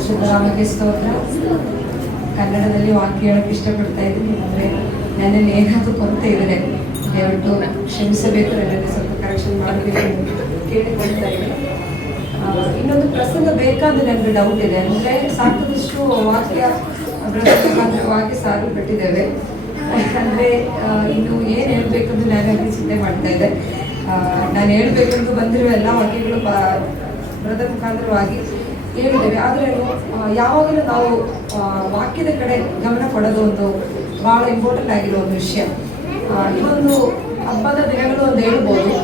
ಪರಿಶುದ್ಧರಾಮಕ್ಕೆ ಸ್ತೋತ್ರ. ಕನ್ನಡದಲ್ಲಿ ವಾಕ್ಯ ಹೇಳಕ್ಕೆ ಇಷ್ಟಪಡ್ತಾ ಇದ್ದೀನಿ. ಅಂದರೆ ನನ್ನಲ್ಲಿ ಏನಾದರೂ ಕೊರತೆ ಇದ್ದರೆ ದಯವಿಟ್ಟು ಕ್ಷಮಿಸಬೇಕು, ನನ್ನಲ್ಲಿ ಸ್ವಲ್ಪ ಕರೆಕ್ಷನ್ ಮಾಡಬೇಕು ಕೇಳಿಕೊಳ್ತಾ ಇದ್ದೀನಿ. ಇನ್ನೊಂದು ಪ್ರಸಂಗ ಬೇಕಾದ್ರೆ ನನಗೆ ಡೌಟ್ ಇದೆ. ಅಂದರೆ ಸಾಕಷ್ಟು ವಾಕ್ಯ ಸಾರು ಬಿಟ್ಟಿದ್ದೇವೆ. ಅಂದರೆ ಇನ್ನು ಏನು ಹೇಳಬೇಕಂದು ನಾನು ಚಿಂತೆ ಮಾಡ್ತಾ ಇದ್ದೆ. ನಾನು ಹೇಳಬೇಕೆಂದು ಬಂದಿರುವ ಎಲ್ಲ ವಾಕ್ಯಗಳು ಬರದ ಮುಖಾಂತರವಾಗಿ ಹೇಳಿದ್ದೇವೆ. ಆದರೆ ಯಾವಾಗಲೂ ನಾವು ವಾಕ್ಯದ ಕಡೆ ಗಮನ ಕೊಡೋದು ಒಂದು ಭಾಳ ಇಂಪಾರ್ಟೆಂಟ್ ಆಗಿರೋ ಒಂದು ವಿಷಯ. ಇದೊಂದು ಹಬ್ಬದ ದಿನಗಳು ಅಂತ ಹೇಳ್ಬೋದು.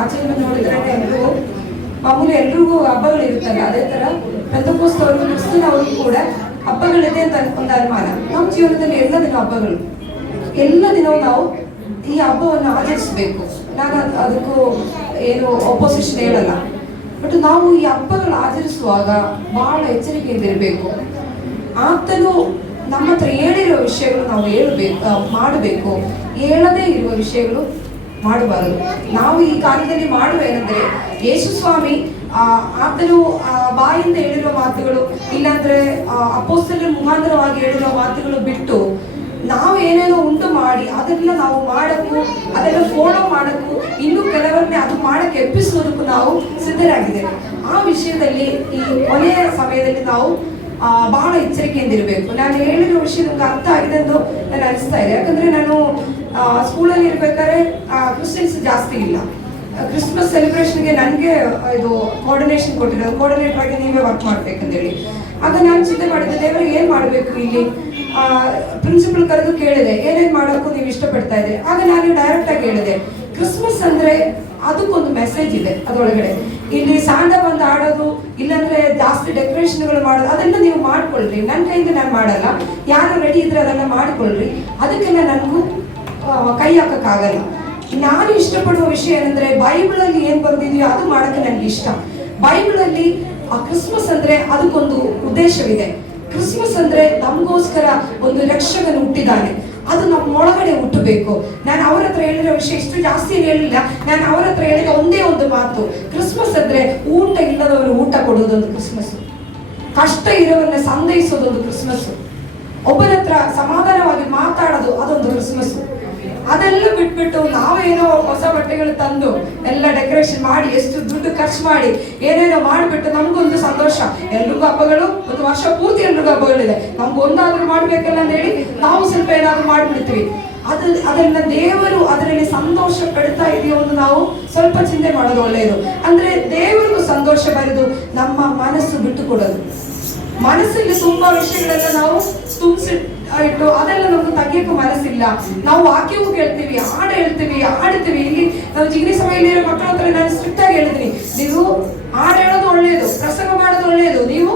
ಆಚರಣೆ ನೋಡಿದ್ರೆ ಎಲ್ಲರಿಗೂ ಮಾಮೂಲಿ ಎಲ್ರಿಗೂ ಹಬ್ಬಗಳು ಇರುತ್ತಲ್ಲ, ಅದೇ ಥರ ಪೆಂತೆಕೋಸ್ತವರು ಕ್ರಿಸ್ತನವ್ರಿಗೂ ಕೂಡ ಹಬ್ಬಗಳಿದೆ ಅಂತ ಒಂದು ಅನುಮಾನ. ನಮ್ಮ ಜೀವನದಲ್ಲಿ ಎಲ್ಲ ದಿನ ಹಬ್ಬಗಳು, ಎಲ್ಲ ದಿನವೂ ನಾವು ಈ ಹಬ್ಬವನ್ನು ಆಚರಿಸಬೇಕು. ನಾನು ಅದಕ್ಕೂ ಏನು ಅಪೋಸಿಷನ್ ಹೇಳಲ್ಲ. ಬಟ್ ನಾವು ಈ ಹಬ್ಬಗಳು ಆಚರಿಸುವಾಗ ಬಹಳ ಎಚ್ಚರಿಕೆಯಿಂದ ಇರಬೇಕು. ಆತನು ನಮ್ಮ ಹತ್ರ ಹೇಳಿರೋ ವಿಷಯಗಳು ನಾವು ಮಾಡಬೇಕು, ಹೇಳದೇ ಇರುವ ವಿಷಯಗಳು ಮಾಡಬಾರದು. ನಾವು ಈ ಕಾಲದಲ್ಲಿ ಮಾಡುವೇನೆಂದರೆ, ಯೇಸು ಸ್ವಾಮಿ ಆತನು ಬಾಯಿಂದ ಹೇಳಿರೋ ಮಾತುಗಳು, ಇಲ್ಲಾಂದ್ರೆ ಅಪೊಸ್ತಲರ ಮುಖಾಂತರವಾಗಿ ಹೇಳಿರೋ ಮಾತುಗಳು ಬಿಟ್ಟು ನಾವು ಏನೇನೋ ಉಂಟು ಮಾಡಿ ಅದೆಲ್ಲ ನಾವು ಮಾಡಕ್ಕೂ, ಅದೆಲ್ಲ ಫಾಲೋ ಮಾಡಕ್ಕೂ, ಇನ್ನೂ ಕೆಲವರನ್ನೇ ಅದು ಮಾಡಕ್ಕೆ ಎಪ್ಪಿಸೋದಕ್ಕೂ ನಾವು ಸಿದ್ಧರಾಗಿದ್ದೇವೆ. ಆ ವಿಷಯದಲ್ಲಿ ಈ ಕೊನೆಯ ಸಮಯದಲ್ಲಿ ನಾವು ಬಹಳ ಎಚ್ಚರಿಕೆಯಿಂದ ಇರಬೇಕು. ನಾನು ಹೇಳಿರೋ ವಿಷಯ ನಮ್ಗೆ ಅರ್ಥ ಆಗಿದೆ ಎಂದು ನನಗೆ ಅನಿಸ್ತಾ ಇದೆ. ಯಾಕಂದ್ರೆ ನಾನು ಸ್ಕೂಲಲ್ಲಿ ಇರ್ಬೇಕಾದ್ರೆ ಕ್ರಿಶ್ಚಿಯನ್ಸ್ ಜಾಸ್ತಿ ಇಲ್ಲ. ಕ್ರಿಸ್ಮಸ್ ಸೆಲೆಬ್ರೇಷನ್ಗೆ ನನಗೆ ಇದು ಕೋಆರ್ಡಿನೇಷನ್ ಕೊಟ್ಟಿರೋದು, ಕೋಆರ್ಡಿನೇಟರ್ ಆಗಿ ನೀವೇ ವರ್ಕ್ ಮಾಡ್ಬೇಕಂತೇಳಿ. ಆಗ ನಾನು ಚಿಂತೆ ಮಾಡಿದ್ದೆ, ದೇವರಿಗೆ ಏನು ಮಾಡಬೇಕು ಇಲ್ಲಿ. ಪ್ರಿನ್ಸಿಪಲ್ ಕರೆದು ಕೇಳಿದೆ, ಏನೇನು ಮಾಡೋಕ್ಕೂ ನೀವು ಇಷ್ಟಪಡ್ತಾ ಇದ್ದೆ. ಆಗ ನಾನು ಡೈರೆಕ್ಟ್ ಆಗಿ ಹೇಳಿದೆ, ಕ್ರಿಸ್ಮಸ್ ಅಂದ್ರೆ ಅದಕ್ಕೊಂದು ಮೆಸೇಜ್ ಇದೆ ಅದರೊಳಗಡೆ. ಇಲ್ಲಿ ಸಾಂಡ ಬಂದು ಆಡೋದು, ಇಲ್ಲಾಂದ್ರೆ ಜಾಸ್ತಿ ಡೆಕೋರೇಷನ್ಗಳು ಮಾಡೋದು, ಅದೆಲ್ಲ ನೀವು ಮಾಡ್ಕೊಳ್ರಿ. ನನ್ನ ಕೈಯಿಂದ ನಾನು ಮಾಡಲ್ಲ, ಯಾರು ರೆಡಿ ಇದ್ರೆ ಅದನ್ನ ಮಾಡಿಕೊಳ್ಳ್ರಿ. ಅದಕ್ಕೆಲ್ಲ ನನಗೂ ಕೈ ಹಾಕಕ್ಕಾಗಲ್ಲ. ನಾನು ಇಷ್ಟಪಡುವ ವಿಷಯ ಏನಂದ್ರೆ, ಬೈಬಲಲ್ಲಿ ಏನು ಬರ್ದಿದೆಯೋ ಅದು ಮಾಡೋಕ್ಕೆ ನನಗೆ ಇಷ್ಟ. ಬೈಬಲಲ್ಲಿ ಆ ಕ್ರಿಸ್ಮಸ್ ಅಂದ್ರೆ ಅದಕ್ಕೊಂದು ಉದ್ದೇಶವಿದೆ. ಕ್ರಿಸ್ಮಸ್ ಅಂದ್ರೆ ನಮಗೋಸ್ಕರ ಒಂದು ರಕ್ಷಕನು ಹುಟ್ಟಿದ್ದಾನೆ, ಅದು ನಮ್ಮ ಒಳಗಡೆ ಹುಟ್ಟಬೇಕು. ನಾನು ಅವ್ರ ಹತ್ರ ಹೇಳಿರೋ ವಿಷಯ ಇಷ್ಟು ಜಾಸ್ತಿ ಹೇಳಿಲ್ಲ. ನಾನು ಅವ್ರ ಹತ್ರ ಹೇಳಿದ ಒಂದೇ ಒಂದು ಮಾತು, ಕ್ರಿಸ್ಮಸ್ ಅಂದ್ರೆ ಊಟ ಇಲ್ಲದವರು ಊಟ ಕೊಡೋದೊಂದು ಕ್ರಿಸ್ಮಸ್, ಕಷ್ಟ ಇರೋವನ್ನ ಸಂತೈಸೋದೊಂದು ಕ್ರಿಸ್ಮಸ್, ಒಬ್ಬನ ಹತ್ರ ಸಮಾಧಾನವಾಗಿ ಮಾತಾಡೋದು ಅದೊಂದು ಕ್ರಿಸ್ಮಸ್. ಅದೆಲ್ಲ ಬಿಟ್ಬಿಟ್ಟು ನಾವೇನೋ ಹೊಸ ಬಟ್ಟೆಗಳು ತಂದು ಎಲ್ಲ ಡೆಕೋರೇಷನ್ ಮಾಡಿ, ಎಷ್ಟು ದುಡ್ಡು ಖರ್ಚು ಮಾಡಿ ಏನೇನೋ ಮಾಡಿಬಿಟ್ಟು ನಮಗೊಂದು ಸಂತೋಷ. ಎಲ್ರಿಗೂ ಹಬ್ಬಗಳು, ಒಂದು ವರ್ಷ ಪೂರ್ತಿ ಎಲ್ರಿಗೂ ಹಬ್ಬಗಳಿದೆ, ನಮ್ಗೊಂದಾದ್ರೂ ಮಾಡ್ಬೇಕಲ್ಲ ಅಂತ ಹೇಳಿ ನಾವು ಸ್ವಲ್ಪ ಏನಾದ್ರು ಮಾಡಿಬಿಡ್ತೀವಿ. ಅದನ್ನ ದೇವರು ಅದರಲ್ಲಿ ಸಂತೋಷ ಪಡ್ತಾ ಇದೆಯೋ ಒಂದು ನಾವು ಸ್ವಲ್ಪ ಚಿಂತೆ ಮಾಡೋದು ಒಳ್ಳೆಯದು. ಅಂದ್ರೆ ದೇವರಿಗೂ ಸಂತೋಷ ಬರೆದು ನಮ್ಮ ಮನಸ್ಸು ಬಿಟ್ಟು ಕೊಡೋದು. ಮನಸ್ಸಲ್ಲಿ ತುಂಬಾ ವಿಷಯಗಳೆಲ್ಲ ನಾವು ತುಂಬಿಸಿಟ್ಟು ಅದೆಲ್ಲ ನಮ್ಗೆ ತೆಗಿಯಕ್ಕೂ ಮನಸ್ಸಿಲ್ಲ. ನಾವು ವಾಕ್ಯವೂ ಕೇಳ್ತೀವಿ, ಹಾಡು ಹೇಳ್ತೀವಿ, ಆಡ್ತೀವಿ. ಇಲ್ಲಿ ನಾವು ಜಿಗಿನಿ ಸಮಯದಲ್ಲಿ ಮಕ್ಕಳ ಹತ್ರ ನಾನು ಸ್ಟ್ರಿಕ್ಟ್ ಆಗಿ ಹೇಳಿದ್ದೀನಿ, ನೀವು ಹಾಡು ಹೇಳೋದು ಒಳ್ಳೆಯದು, ಪ್ರಸಂಗ ಮಾಡೋದು ಒಳ್ಳೆಯದು, ನೀವು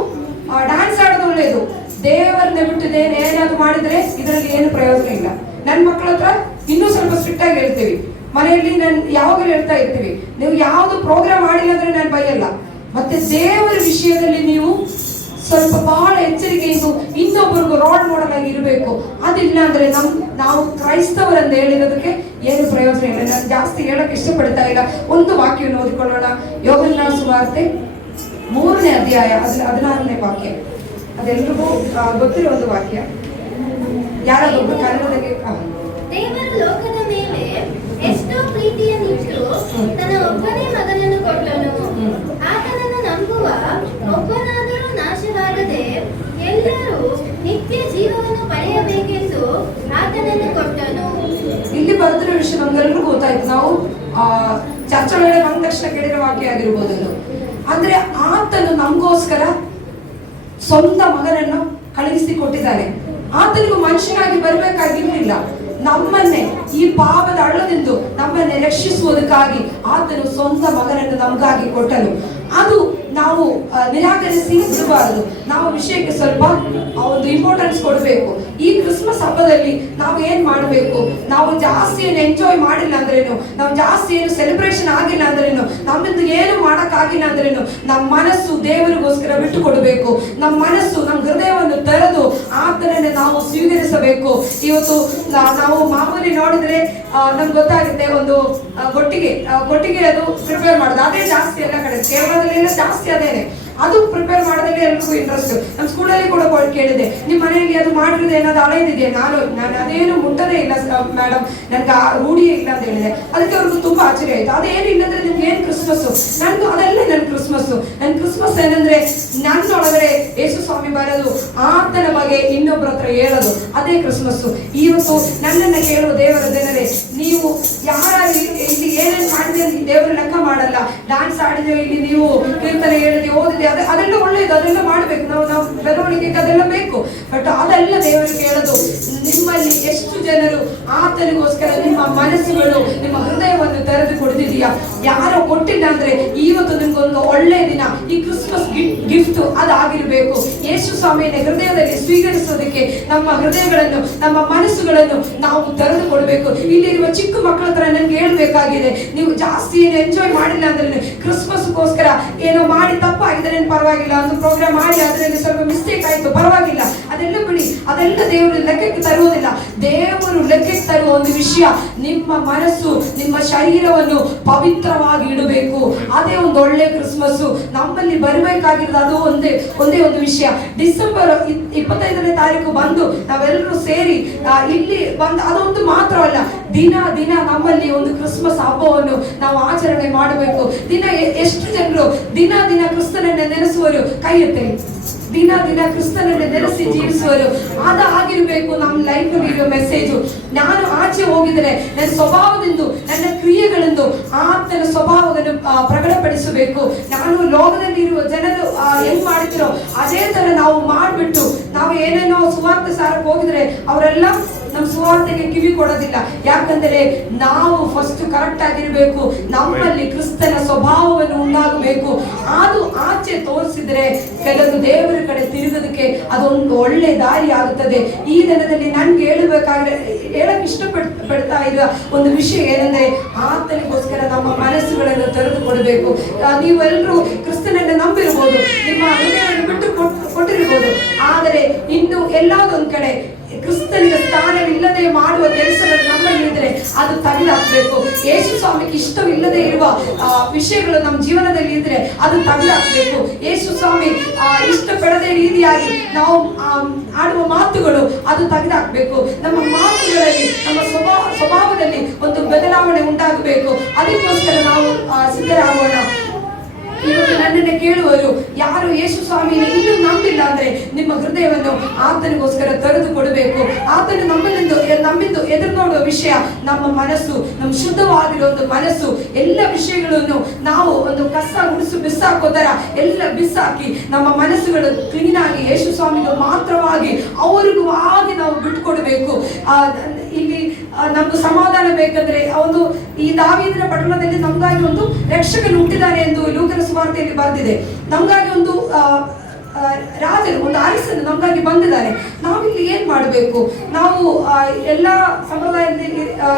ಡ್ಯಾನ್ಸ್ ಆಡೋದು ಒಳ್ಳೆಯದು. ದೇವರನ್ನ ಬಿಟ್ಟಿದೆ ಏನಾದ್ರು ಮಾಡಿದ್ರೆ ಇದರಲ್ಲಿ ಏನು ಪ್ರಯೋಜನ ಇಲ್ಲ. ನನ್ನ ಮಕ್ಕಳ ಹತ್ರ ಇನ್ನೂ ಸ್ವಲ್ಪ ಸ್ಟ್ರಿಕ್ಟ್ ಆಗಿ ಹೇಳ್ತೀವಿ. ಮನೆಯಲ್ಲಿ ನಾನು ಯಾವಾಗಲೂ ಹೇಳ್ತಾ ಇರ್ತೀವಿ, ನೀವು ಯಾವ್ದು ಪ್ರೋಗ್ರಾಮ್ ಮಾಡಿಲ್ಲ ಅಂದ್ರೆ ನಾನು ಬೈಯಲ್ಲ. ಮತ್ತೆ ದೇವರ ವಿಷಯದಲ್ಲಿ ನೀವು ಸ್ವಲ್ಪ ಬಹಳ ಎಚ್ಚರಿಕೆಯಿಂದ ಇನ್ನೊಬ್ಬರಿಗೂ ರೋಲ್ ಮಾಡೆಲ್ ಆಗಿ ಇರಬೇಕು. ಅದಿಲ್ಲ ಅಂದ್ರೆ ನಾವು ಕ್ರೈಸ್ತವರಂತ ಹೇಳಿರೋದಕ್ಕೆ ಏನು ಪ್ರಯೋಜನ ಇಲ್ಲ. ನಾನು ಜಾಸ್ತಿ ಹೇಳಕ್ ಇಷ್ಟಪಡ್ತಾ ಇಲ್ಲ. ಒಂದು ವಾಕ್ಯವನ್ನು ಓದಿಕೊಳ್ಳೋಣ. ಯೋಹನ್ನ ಸುವಾರ್ತೆ 3ನೇ ಅಧ್ಯಾಯ 16ನೇ ವಾಕ್ಯ. ಅದೆಲ್ಲರಿಗೂ ಗೊತ್ತಿರೋ ಒಂದು ವಾಕ್ಯ. ಯಾರಾದೊಬ್ಬರು ಕನ್ನಡದಲ್ಲಿ ದೇವರು ಲೋಕದ ಮೇಲೆ ಎಷ್ಟೋ ಪ್ರೀತಿಯನ್ನಿಟ್ಟು ತನ್ನ ಒಬ್ಬನೇ ಮಗನನ್ನು ಕೊಟ್ಟನು. ಆತನನ್ನು ನಂಬುವ ಒಬ್ಬನಾದರೂ ನಾಶವಾಗದೆ ಎಲ್ಲರೂ ನಿತ್ಯ ಜೀವವನ್ನು ಪಡೆಯಬೇಕೆಂದು ಆತನನ್ನು ಕೊಟ್ಟನು. ಇಲ್ಲಿ ಬರೆದಿರೋ ವಿಷಯ ನಮ್ಗೆಲ್ರಿಗೂ ಗೊತ್ತಾಯ್ತು. ನಾವು ಚರ್ಚೆ ಒಳಗಡೆ ಬಂದ ತಕ್ಷಣ ಕೇಳಿರೋ ವಾಕ್ಯ ಆಗಿರ್ಬೋದು. ಅಂದ್ರೆ ಆತನು ನಮಗೋಸ್ಕರ ಸ್ವಂತ ಮಗನನ್ನು ಕಳುಹಿಸಿ ಕೊಟ್ಟಿದ್ದಾನೆ. ಆತನಿಗೂ ಮನುಷ್ಯನಾಗಿ ಬರಬೇಕಾಗಿರ್ಲಿಲ್ಲ. ನಮ್ಮನ್ನೇ ಈ ಪಾಪದ ಹಳ್ಳದಿಂದ ನಮ್ಮನ್ನೇ ರಕ್ಷಿಸುವುದಕ್ಕಾಗಿ ಆತನು ಸ್ವಂತ ಮಗನನ್ನು ನಮಗಾಗಿ ಕೊಟ್ಟನು. ಅದು ನಾವು ನಿರಾಕರಿಸಿ ಬಿಡಬಾರದು. ನಾವು ವಿಷಯಕ್ಕೆ ಸ್ವಲ್ಪ ಒಂದು ಇಂಪಾರ್ಟೆನ್ಸ್ ಕೊಡಬೇಕು. ಈ ಕ್ರಿಸ್ಮಸ್ ಹಬ್ಬದಲ್ಲಿ ನಾವು ಏನ್ ಮಾಡಬೇಕು, ನಾವು ಜಾಸ್ತಿ ಏನು ಎಂಜಾಯ್ ಮಾಡಿಲ್ಲ ಅಂದ್ರೇನು, ನಾವು ಜಾಸ್ತಿ ಏನು ಸೆಲೆಬ್ರೇಷನ್ ಆಗಿಲ್ಲ ಅಂದ್ರೇನು, ನಮ್ಮಿಂದ ಏನು ಮಾಡೋಕ್ಕಾಗಿಲ್ಲ ಅಂದ್ರೇನು, ನಮ್ಮ ಮನಸ್ಸು ದೇವರಿಗೋಸ್ಕರ ಬಿಟ್ಟು ಕೊಡಬೇಕು. ನಮ್ಮ ಮನಸ್ಸು, ನಮ್ಮ ಹೃದಯವನ್ನು ತೆರೆದು ಆತನನ್ನೇ ನಾವು ಸ್ವೀಕರಿಸಬೇಕು. ಇವತ್ತು ನಾವು ಮಾಮೂಲಿ ನೋಡಿದ್ರೆ ನಮ್ಗೆ ಗೊತ್ತಾಗುತ್ತೆ, ಒಂದು ಕೊಟ್ಟಿಗೆ ಅದು ಪ್ರಿಪೇರ್ ಮಾಡೋದು ಅದೇ ಜಾಸ್ತಿ ಎಲ್ಲ ಕಡೆ, ಕೇರಳದಲ್ಲಿ ಜಾಸ್ತಿ ಅದೇನೆ. ಅದು ಪ್ರಿಪೇರ್ ಮಾಡೋದಕ್ಕೆ ಎಲ್ರಿಗೂ ಇಂಟ್ರೆಸ್ಟ್. ನಮ್ಮ ಸ್ಕೂಲಲ್ಲಿ ಕೂಡ ಕೇಳಿದೆ, ನಿಮ್ಮ ಮನೆಯಲ್ಲಿ ಅದು ಮಾಡಿರೋದು ಏನಾದ್ರು ಹಳೆಯದಿದೆ? ನಾನು ಅದೇನು ಮುಟ್ಟದೇ ಇಲ್ಲ ಮೇಡಮ್, ನನಗೆ ಆ ರೂಢಿಯೇ ಇಲ್ಲ ಅಂತ ಹೇಳಿದೆ. ಅದಕ್ಕೆ ಅವ್ರಿಗೂ ತುಂಬಾ ಆಶ್ಚರ್ಯ ಆಯ್ತು. ಅದೇನು ಇಲ್ಲಂದ್ರೆ ನಿಮ್ಗೆ ಏನ್ ಕ್ರಿಸ್ಮಸ್? ನನ್ಗೂ ಅದೆಲ್ಲ ನನ್ನ ಕ್ರಿಸ್ಮಸ್. ನನ್ನ ಕ್ರಿಸ್ಮಸ್ ಏನಂದ್ರೆ ನನ್ನೊಳಗಡೆ ಯೇಸು ಸ್ವಾಮಿ ಬರೋದು, ಆತನ ಬಗ್ಗೆ ಇನ್ನೊಬ್ಬರ ಹತ್ರ ಹೇಳೋದು, ಅದೇ ಕ್ರಿಸ್ಮಸ್. ಇವತ್ತು ನನ್ನನ್ನ ಕೇಳುವ ದೇವರ ಜನರೇ, ನೀವು ಯಾರು ಇಲ್ಲಿ ಏನೇನು ಮಾಡಿದೆ ಅಂತ ದೇವರು ಲೆಕ್ಕ ಮಾಡಲ್ಲ. ಡ್ಯಾನ್ಸ್ ಆಡಿದ್ರೆ ಇಲ್ಲಿ ನೀವು ಕೀರ್ತನೆ ಹೇಳಿದೆ, ಓದಿದೆ, ಅದೆಲ್ಲ ಒಳ್ಳೇದು, ಅದೆಲ್ಲ ಮಾಡ್ಬೇಕು. ನಾವು ಬೆಳವಣಿಗೆಗೆ ಅದೆಲ್ಲ ಬೇಕು. ಬಟ್ ಅದೆಲ್ಲ ದೇವರಿಗೆ ಹೇಳೋದು, ನಿಮ್ಮಲ್ಲಿ ಎಷ್ಟು ಜನರು ಆತನಿಗೋಸ್ಕರ ನಿಮ್ಮ ಮನಸ್ಸುಗಳು, ನಿಮ್ಮ ಹೃದಯವನ್ನು ತೆರೆದು ಕೊಡ್ತಿದೀಯಾ? ಯಾರೋ ಕೊಟ್ಟಿಲ್ಲ ಅಂದ್ರೆ ಇವತ್ತು ನಿಮ್ಗೊಂದು ಒಳ್ಳೆ ದಿನ. ಈ ಕ್ರಿಸ್ಮಸ್ ಗಿಫ್ಟ್ ಅದಾಗಿರ್ಬೇಕು. ಯೇಸು ಸ್ವಾಮಿಯ ಹೃದಯದಲ್ಲಿ ಸ್ವೀಕರಿಸೋದಕ್ಕೆ ನಮ್ಮ ಹೃದಯಗಳನ್ನು, ನಮ್ಮ ಮನಸ್ಸುಗಳನ್ನು ನಾವು ತೆರೆದು ಕೊಡಬೇಕು. ಇಲ್ಲಿರುವ ಚಿಕ್ಕ ಮಕ್ಕಳ ಹತ್ರ ನನ್ಗೆ ಹೇಳ್ಬೇಕಾಗಿದೆ, ನೀವು ಜಾಸ್ತಿ ಏನು ಎಂಜಾಯ್ ಮಾಡಿಲ್ಲ ಅಂದ್ರೆ ಕ್ರಿಸ್ಮಸ್ಗೋಸ್ಕರ ಏನೋ ಮಾಡಿ ತಪ್ಪಾಗಿದ್ರೆ ಪರವಾಗಿಲ್ಲ, ಒಂದು ಪ್ರೋಗ್ರಾಮ್ ಮಾಡಿ ಅದರಲ್ಲಿ ಸ್ವಲ್ಪ ಮಿಸ್ಟೇಕ್ ಆಯ್ತು ಪರವಾಗಿಲ್ಲ, ಅದೆಲ್ಲ ಬಿಡಿ. ಅದೆಲ್ಲ ದೇವರು ಲೆಕ್ಕಕ್ಕೆ ತರುವುದಿಲ್ಲ. ದೇವರು ಲೆಕ್ಕಕ್ಕೆ ತರುವ ಒಂದು ವಿಷಯ, ನಿಮ್ಮ ಮನಸ್ಸು, ನಿಮ್ಮ ಶರೀರವನ್ನು ಪವಿತ್ರವಾಗಿ ಇಡಬೇಕು. ಅದೇ ಒಂದು ಒಳ್ಳೆ ಕ್ರಿಸ್ಮಸ್. ನಮ್ಮಲ್ಲಿ ಬರಬೇಕಾಗಿರೋದು ಅದು ಒಂದೇ ಒಂದು ವಿಷಯ. ಡಿಸೆಂಬರ್ 25ನೇ ತಾರೀಕು ಬಂದು ನಾವೆಲ್ಲರೂ ಸೇರಿ ಇಲ್ಲಿ ಬಂದು ಅದೊಂದು ಮಾತ್ರವಲ್ಲ, ದಿನ ನಮ್ಮಲ್ಲಿ ಒಂದು ಕ್ರಿಸ್ಮಸ್ ಹಬ್ಬವನ್ನು ನಾವು ಆಚರಣೆ ಮಾಡಬೇಕು. ಎಷ್ಟು ಜನರು ದಿನ ಕ್ರಿಸ್ತನನ್ನ ನೆನೆಸುವರು? ಕೈ ಎತ್ತಲಿ. ದಿನ ಕ್ರಿಸ್ತನನ್ನ ನೆನೆಸಿ ಜೀವಿಸುವರು. ಅದಾಗಿರ್ಬೇಕು ನಮ್ಮ ಲೈಫ್ ಅಲ್ಲಿ ಇರೋ ಮೆಸೇಜು. ನಾನು ಆಚೆ ಹೋಗಿದ್ರೆ ನನ್ನ ಸ್ವಭಾವದಿಂದ, ನನ್ನ ಕ್ರಿಯೆಗಳಿಂದ ಆತನ ಸ್ವಭಾವವನ್ನು ಪ್ರಕಟಪಡಿಸಬೇಕು. ನಾನು ಲೋಕದಲ್ಲಿ ಇರುವ ಜನರು ಹೆಂಗ್ ಮಾಡ್ತಿರೋ ಅದೇ ತರ ನಾವು ಮಾಡ್ಬಿಟ್ಟು, ನಾವು ಏನೇನೋ ಸುವಾರ್ತೆ ಸಾರಕ್ಕೆ ಹೋಗಿದ್ರೆ ಅವರೆಲ್ಲ ನಮ್ಮ ಸುವಾರ್ತೆಗೆ ಕಿವಿ ಕೊಡೋದಿಲ್ಲ. ಯಾಕಂದ್ರೆ ನಾವು ಫಸ್ಟ್ ಕರೆಕ್ಟ್ ಆಗಿರ್ಬೇಕು. ನಮ್ಮಲ್ಲಿ ಕ್ರಿಸ್ತನ ಸ್ವಭಾವವನ್ನು ಉಂಟಾಗಬೇಕು. ಅದು ಆಚೆ ತೋರಿಸಿದ್ರೆ ಕೆಲವು ದೇವರ ಕಡೆ ತಿರುಗೋದಕ್ಕೆ ಅದೊಂದು ಒಳ್ಳೆ ದಾರಿ ಆಗುತ್ತದೆ. ಈ ದಿನದಲ್ಲಿ ನನ್ಗೆ ಹೇಳಕ್ ಇಷ್ಟಪಡ್ತಾ ಇರುವ ಒಂದು ವಿಷಯ ಏನಂದ್ರೆ, ಆತನಿಗೋಸ್ಕರ ನಮ್ಮ ಮನಸ್ಸುಗಳನ್ನು ತೆರೆದು ಕೊಡಬೇಕು. ನೀವೆಲ್ಲರೂ ಕ್ರಿಸ್ತನನ್ನ ನಂಬಿರ್ಬೋದು, ನಿಮ್ಮ ಹೃದಯವನ್ನು ಬಿಟ್ಟು ಕೊಟ್ಟಿರ್ಬೋದು. ಆದರೆ ಇನ್ನು ಎಲ್ಲಾದೊಂದ್ ಕಡೆ ಕ್ರಿಸ್ತನಿಗೆ ಸ್ಥಾನವಿಲ್ಲದೆ ಮಾಡುವ ಕೆಲಸಗಳು ನಮ್ಮಲ್ಲಿ ಇದ್ರೆ ಅದು ತೆಗೆದಾಕ್ಬೇಕು. ಯೇಸು ಸ್ವಾಮಿಗೆ ಇಷ್ಟವಿಲ್ಲದೆ ಇರುವ ವಿಷಯಗಳು ನಮ್ಮ ಜೀವನದಲ್ಲಿ ಇದ್ರೆ ಅದು ತೆಗೆದಾಕ್ಬೇಕು. ಯೇಸು ಸ್ವಾಮಿ ಇಷ್ಟಪಡದೆ ರೀತಿಯಾಗಿ ನಾವು ಆಡುವ ಮಾತುಗಳು ಅದು ತೆಗೆದಾಕ್ಬೇಕು. ನಮ್ಮ ಮಾತುಗಳಲ್ಲಿ, ನಮ್ಮ ಸ್ವಭಾವದಲ್ಲಿ ಒಂದು ಬದಲಾವಣೆ ಉಂಟಾಗಬೇಕು. ಅದಕ್ಕೋಸ್ಕರ ನಾವು ಸಿದ್ಧರಾಗೋಣ. ಇವತ್ತು ನನ್ನನ್ನು ಕೇಳುವರು ಯಾರು ಯೇಸು ಸ್ವಾಮಿನ ಇನ್ನೂ ನಂಬಿಲ್ಲ ಅಂದ್ರೆ ನಿಮ್ಮ ಹೃದಯವನ್ನು ಆತನಿಗೋಸ್ಕರ ತೆರೆದು ಕೊಡಬೇಕು. ಆತನು ನಮ್ಮಿಂದ ಎದುರು ನೋಡುವ ವಿಷಯ ನಮ್ಮ ಮನಸ್ಸು, ನಮ್ಮ ಶುದ್ಧವಾಗಿರೋ ಒಂದು ಮನಸ್ಸು. ಎಲ್ಲ ವಿಷಯಗಳನ್ನು ನಾವು ಒಂದು ಕಸ ಉಡಿಸು ಬಿಸಾಕೋದರ ಎಲ್ಲ ಬಿಸಾಕಿ ನಮ್ಮ ಮನಸ್ಸುಗಳು ಕ್ಲೀನ್ ಆಗಿ ಯೇಸು ಸ್ವಾಮಿಗೂ ಮಾತ್ರವಾಗಿ ಅವ್ರಿಗೂ ಆಗಿ ನಾವು ಬಿಟ್ಕೊಡ್ಬೇಕು. ಇಲ್ಲಿ ನಮ್ಗೆ ಸಮಾಧಾನ ಬೇಕಂದ್ರೆ ಒಂದು ಈ ದಾವೀದನ ಪಟ್ಟಣದಲ್ಲಿ ನಮಗಾಗಿ ಒಂದು ರಕ್ಷಕನು ಹುಟ್ಟಿದ್ದಾನೆ ಎಂದು ಲೂಕನ ಸುವಾರ್ತೆಯಲ್ಲಿ ಬರೆದಿದೆ. ನಮಗಾಗಿ ಒಂದು ರಾಜರು, ಒಂದು ಅರಸನು ನಮಗಾಗಿ ಬಂದಿದ್ದಾರೆ. ನಾವಿಲ್ಲಿ ಏನ್ ಮಾಡಬೇಕು? ನಾವು ಎಲ್ಲ ಸಂಪ್ರದಾಯದಲ್ಲಿ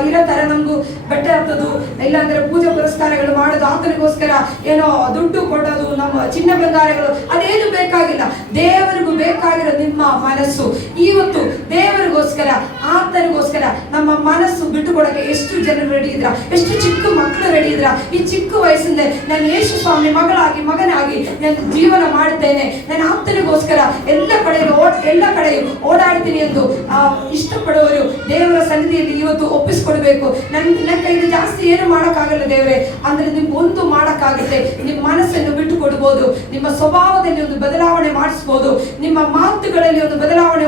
ಇರೋ ತರ ನಮ್ಗೂ ಬೆಟ್ಟ ಹತ್ತೋದು, ಇಲ್ಲಾಂದ್ರೆ ಪೂಜಾ ಪುರಸ್ಕಾರಗಳು ಮಾಡೋದು, ಆತನಿಗೋಸ್ಕರ ಏನೋ ದುಡ್ಡು ಕೊಡೋದು, ನಮ್ಮ ಚಿನ್ನ ಬಂಗಾರಗಳು ಅದೇನು ಬೇಕಾಗಿಲ್ಲ. ದೇವರಿಗೂ ಬೇಕಾಗಿರೋ ನಿಮ್ಮ ಮನಸ್ಸು. ಇವತ್ತು ದೇವರಿಗೋಸ್ಕರ, ಆತನಿಗೋಸ್ಕರ ನಮ್ಮ ಮನಸ್ಸು ಬಿಟ್ಟುಕೊಡಕ್ಕೆ ಎಷ್ಟು ಜನರು ರೆಡಿ ಇದ್ರ? ಎಷ್ಟು ಚಿಕ್ಕ ಮಕ್ಕಳು ರೆಡಿ ಇದ್ರ? ಈ ಚಿಕ್ಕ ವಯಸ್ಸಿಂದ ನಾನು ಯೇಸು ಸ್ವಾಮಿ ಮಗನಾಗಿ ನಾನು ಜೀವನ ಮಾಡುತ್ತೇನೆ, ನಾನು ಆತನಿಗೋಸ್ಕರ ಎಲ್ಲ ಕಡೆಯೂ ಓಡಾಡ್ತೀನಿ ಎಂದು ಇಷ್ಟಪಡುವವರು ದೇವರ ಸನ್ನಿಧಿಯಲ್ಲಿ ಇವತ್ತು ಒಪ್ಪಿಸ್ಕೊಡ್ಬೇಕು. ನನ್ನ ಕೈಲಿ ಜಾಸ್ತಿ ಏನು ಮಾಡೋಕ್ಕಾಗಲ್ಲ ದೇವರೇ ಅಂದ್ರೆ ನಿಮ್ಗೆ ಒಂದು ಮಾಡೋಕ್ಕಾಗುತ್ತೆ. ನಿಮ್ಮ ಮನಸ್ಸನ್ನು ಬಿಟ್ಟು ಕೊಡ್ಬೋದು, ನಿಮ್ಮ ಸ್ವಭಾವದಲ್ಲಿ ಒಂದು ಬದಲಾವಣೆ ಮಾಡಿಸ್ಬೋದು, ನಿಮ್ಮ ಮಾತುಗಳಲ್ಲಿ ಒಂದು ಬದಲಾವಣೆ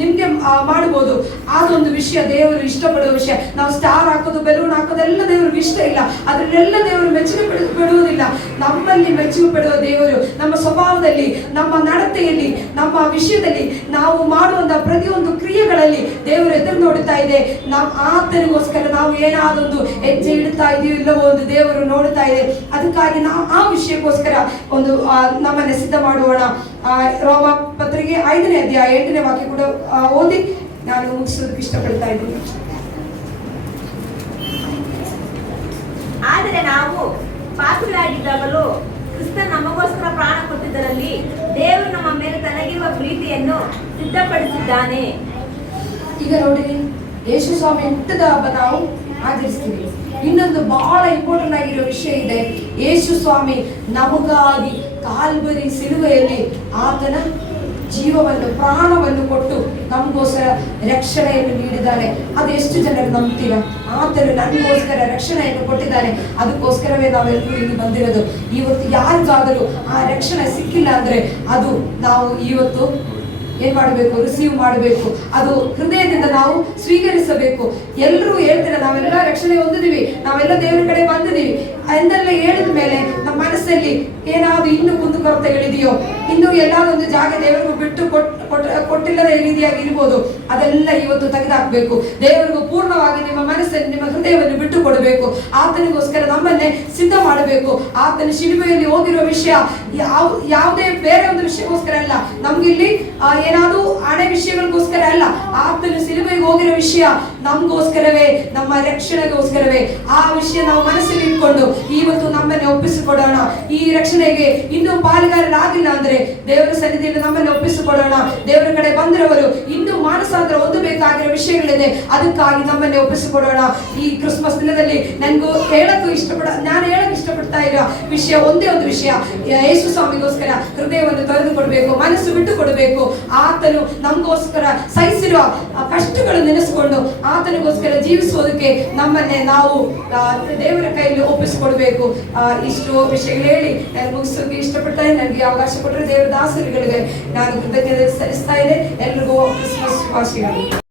ನಿಮ್ಗೆ ಮಾಡಬಹುದು. ಅದೊಂದು ವಿಷಯ ದೇವರು ಇಷ್ಟಪಡುವ ವಿಷಯ. ನಾವು ಸ್ಟಾರ್ ಹಾಕೋದು, ಬೆಲೂನ್ ಹಾಕೋದೆಲ್ಲ ದೇವರಿಗೆ ಇಷ್ಟ ಇಲ್ಲ. ಅದನ್ನೆಲ್ಲ ದೇವರು ಮೆಚ್ಚುಗೆ ಪಡುವುದಿಲ್ಲ. ನಮ್ಮಲ್ಲಿ ಮೆಚ್ಚುಗೆ ಪಡುವ ದೇವರು ನಮ್ಮ ಸ್ವಭಾವದಲ್ಲಿ, ನಮ್ಮ ನಡತೆಯಲ್ಲಿ, ನಮ್ಮ ವಿಷಯದಲ್ಲಿ, ನಾವು ಮಾಡುವಂತಹ ಪ್ರತಿಯೊಂದು ಕ್ರಿಯೆಗಳಲ್ಲಿ ದೇವರು ಎದುರು ನೋಡುತ್ತಾ ಇದೆ. ನಾವು ಆತನಿಗೋಸ್ಕರ ನಾವು ಏನಾದೊಂದು ಹೆಜ್ಜೆ ಇಡ್ತಾ ಇದೀವಿ ಇಲ್ಲವೋ ಒಂದು ದೇವರು ನೋಡುತ್ತಾ ಇದೆ. ಅದಕ್ಕಾಗಿ ನಾವು ಆ ವಿಷಯಕ್ಕೋಸ್ಕರ ಒಂದು ನಮ್ಮನ್ನು ಸಿದ್ಧ ಮಾಡುவோಣ. ರೋಮ ಪತ್ರಿಕೆ 5ನೇ ಅಧ್ಯಾಯ 8ನೇ ವಾಕ್ಯ ಕೂಡ ಓದಿ ನಾನು ಮುಗಿಸೋದಕ್ಕೆ ಇಷ್ಟಪಡ್ತಾ ಇದ್ದೀನಿ. ಆದರೆ ನಾವು ಪಾಪಿಗಳಾಗಿದ್ದಾಗಲೂ ಕ್ರಿಸ್ತ ನಮಗೋಸ್ಕರ ಪ್ರಾಣ ಕೊಟ್ಟಿದ್ದರಲ್ಲಿ ದೇವರು ನಮ್ಮ ಮೇಲೆ ತನಗಿರುವ ಪ್ರೀತಿಯನ್ನು ಸಿದ್ಧಪಡಿಸಿದ್ದಾನೆ. ಈಗ ನೋಡಿ, ಯೇಸು ಸ್ವಾಮಿ ಹುಟ್ಟಿದ ಹಬ್ಬ ನಾವು ಆಚರಿಸ್ತೀವಿ. ಇನ್ನೊಂದು ಬಹಳ ಇಂಪಾರ್ಟೆಂಟ್ ಆಗಿರೋ ವಿಷಯ ಇದೆ. ಯೇಸು ಸ್ವಾಮಿ ನಮಗಾಗಿ ಕಾಲ್ವರಿ ಸಿಲುವೆಯಲ್ಲಿ ಆತನ ಜೀವವನ್ನು ಪ್ರಾಣವನ್ನು ಕೊಟ್ಟು ನಮಗೋಸ್ಕರ ರಕ್ಷಣೆಯನ್ನು ನೀಡಿದ್ದಾನೆ. ಅದು ಎಷ್ಟು ಜನರು ನಂಬ್ತೀರಾ? ಆತನು ನಮಗೋಸ್ಕರ ರಕ್ಷಣೆಯನ್ನು ಕೊಟ್ಟಿದ್ದಾನೆ. ಅದಕ್ಕೋಸ್ಕರವೇ ನಾವೆಲ್ಲರೂ ಇಲ್ಲಿ ಬಂದಿರೋದು. ಇವತ್ತು ಯಾರಿಗಾದರೂ ಆ ರಕ್ಷಣೆ ಸಿಕ್ಕಿಲ್ಲ ಅಂದ್ರೆ ಅದು ನಾವು ಇವತ್ತು ಏನ್ ಮಾಡಬೇಕು? ರಿಸೀವ್ ಮಾಡಬೇಕು. ಅದು ಹೃದಯದಿಂದ ನಾವು ಸ್ವೀಕರಿಸಬೇಕು. ಎಲ್ಲರೂ ಹೇಳ್ತಾರೆ ನಾವೆಲ್ಲ ರಕ್ಷಣೆ ಹೊಂದಿದೀವಿ, ನಾವೆಲ್ಲ ದೇವರ ಕಡೆ ಬಂದಿದೀವಿ ಎಂದೆಲ್ಲ ಹೇಳಿದ ಮೇಲೆ ನಮ್ಮ ಮನಸ್ಸಲ್ಲಿ ಏನಾದ್ರು ಇನ್ನೂ ಕುಂದುಕೊರತೆಗಳಿದೆಯೋ, ಇನ್ನೂ ಎಲ್ಲಾದೊಂದು ಜಾಗ ದೇವರಿಗೂ ಬಿಟ್ಟು ಕೊಟ್ಟಿಲ್ಲದ ರೀತಿಯಾಗಿ ಇರ್ಬೋದು, ಅದೆಲ್ಲ ಇವತ್ತು ತೆಗೆದಾಕ್ಬೇಕು. ದೇವರಿಗೂ ಪೂರ್ಣವಾಗಿ ನಿಮ್ಮ ಮನಸ್ಸನ್ನು, ನಿಮ್ಮ ಹೃದಯವನ್ನು ಬಿಟ್ಟು ಕೊಡಬೇಕು. ಆತನಿಗೋಸ್ಕರ ನಮ್ಮನ್ನೇ ಸಿದ್ಧ ಮಾಡಬೇಕು. ಆತನ ಶಿಲುಬೆಯಲ್ಲಿ ಹೋಗಿರುವ ವಿಷಯ ಯಾವುದೇ ಬೇರೆ ಒಂದು ವಿಷಯಕ್ಕೋಸ್ಕರ ಅಲ್ಲ, ನಮ್ಗಿಲ್ಲಿ ಏನಾದ್ರು ಹಣೆ ವಿಷಯಗಳಿಗೋಸ್ಕರ ಅಲ್ಲ. ಆತನು ಸಿಲುಬೆಗೆ ಹೋಗಿರೋ ವಿಷಯ ನಮಗೋಸ್ಕರವೇ, ನಮ್ಮ ರಕ್ಷಣೆಗೋಸ್ಕರವೇ. ಆ ವಿಷಯ ನಾವು ಮನಸ್ಸಲ್ಲಿ ಇಟ್ಕೊಂಡು ಇವತ್ತು ನಮ್ಮನ್ನೇ ಒಪ್ಪಿಸಿಕೊಡೋಣ. ಈ ರಕ್ಷಣೆಗೆ ಇನ್ನೂ ಪಾಲುಗಾರರಾಗಿಲ್ಲ ಅಂದ್ರೆ ದೇವರ ಸನ್ನಿಧಿಯಲ್ಲಿ ನಮ್ಮನ್ನು ಒಪ್ಪಿಸಿಕೊಡೋಣ. ದೇವರ ಕಡೆ ಬಂದಿರೋರು ಇನ್ನೂ ಮಾನಸಾಂತರ ಹೊಂದಬೇಕಾಗಿರೋ ವಿಷಯಗಳಿದೆ, ಅದಕ್ಕಾಗಿ ನಮ್ಮನ್ನೇ ಒಪ್ಪಿಸಿಕೊಡೋಣ. ಈ ಕ್ರಿಸ್ಮಸ್ ದಿನದಲ್ಲಿ ನಾನು ಹೇಳಕ್ ಇಷ್ಟಪಡ್ತಾ ಇರೋ ವಿಷಯ ಒಂದೇ ಒಂದು ವಿಷಯ, ಯೇಸು ಸ್ವಾಮಿಗೋಸ್ಕರ ಹೃದಯವನ್ನು ತೊರೆದು ಕೊಡಬೇಕು, ಮನಸ್ಸು ಬಿಟ್ಟು ಕೊಡಬೇಕು. ಆತನು ನಮಗೋಸ್ಕರ ಸಹಿಸಿರುವ ಕಷ್ಟಗಳು ನೆನೆಸಿಕೊಂಡು ಆತನಿಗೋಸ್ಕರ ಜೀವಿಸುವುದಕ್ಕೆ ನಮ್ಮನ್ನೇ ನಾವು ದೇವರ ಕೈಯಲ್ಲಿ ಒಪ್ಪಿಸಿಕೊಡ್ಬೇಕು. ಇಷ್ಟು ವಿಷಯಗಳು ಹೇಳಿ ನಾನು ಮುಗಿಸೋಕೆ ಇಷ್ಟಪಡ್ತಾ ನನಗೆ ಅವಕಾಶ ಕೊಟ್ಟರೆ ದೇವರ ದಾಸರುಗಳಿಗೆ ನಾನು ಕೃತಜ್ಞತೆ ಸಲ್ಲಿಸ್ತಾ ಇದೆ. ಎಲ್ರಿಗೂ ಕ್ರಿಸ್ಮಸ್ ಶುಭಾಶಯಗಳು.